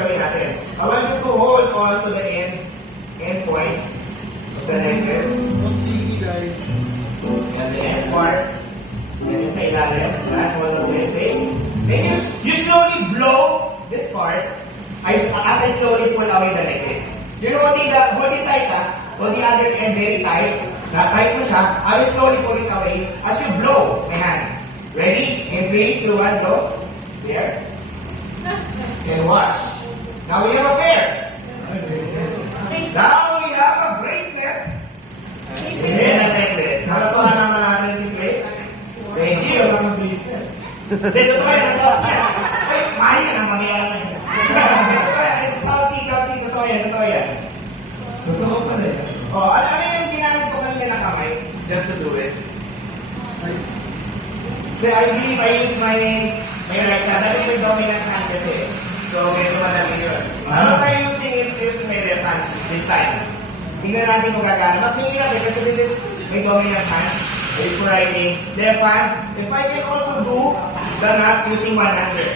gagawin natin. I want you to hold on to the end point of the necklace. Sticky, guys. And the end part. And yung sa ilalim. Right? Hold on to it. Then you slowly blow this part as I slowly pull away the necklace. You know, hold it tight, ha? Hold the other end very tight. Na-tight mo siya. I will slowly pull it away as you blow my hand. Ready? In 3, 2, 1, go. There. And watch. Now we have a pair. Now we have a bracelet. And then a necklace. Malatuhan naman natin si Clay. Thank you. Dito to yan. Sauce yan. Ay, mahal yan ang mangyayari. Totoo yan. Sauce, totoo yan. Totoo pala eh. Oh, ano yung ginamit ko kanina ng kamay? Just to do it. So, I believe I use my right hand. That is my dominant hand kasi. So, medyo madami yun. Ano tayo using my left hand this time? Tingnan natin kung gagana. Mas mahirap eh kasi this is my dominant hand. It's for writing. Left hand. If I can also do the knot using one hand here.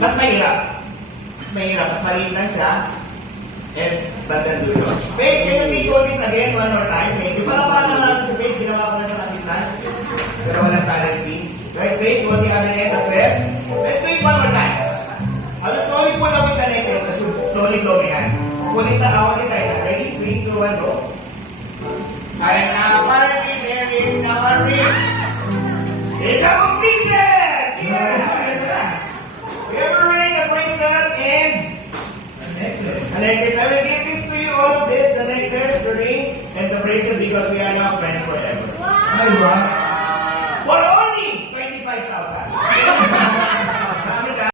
Mas mahirap. Mas maliit lang siya. And bandan do yun. Wait, can you please hold this again one more time? Thank you. Para natin sa page, ginawa ko na sa assistant. Pero walang talent fee. Right, wait, hold the other end as well. Let's do it one more time. I will slowly pull up with the necklace as you slowly blow my hand. Pull it out, Ready? 3, 2, 1, go. And now, apparently, there is now a ring. It's a completion! Yeah! We have a ring, a bracelet, and a necklace. I will give this to you, all of this, the necklace, the ring, and the bracelet because we are now friends forever. Ay, wow.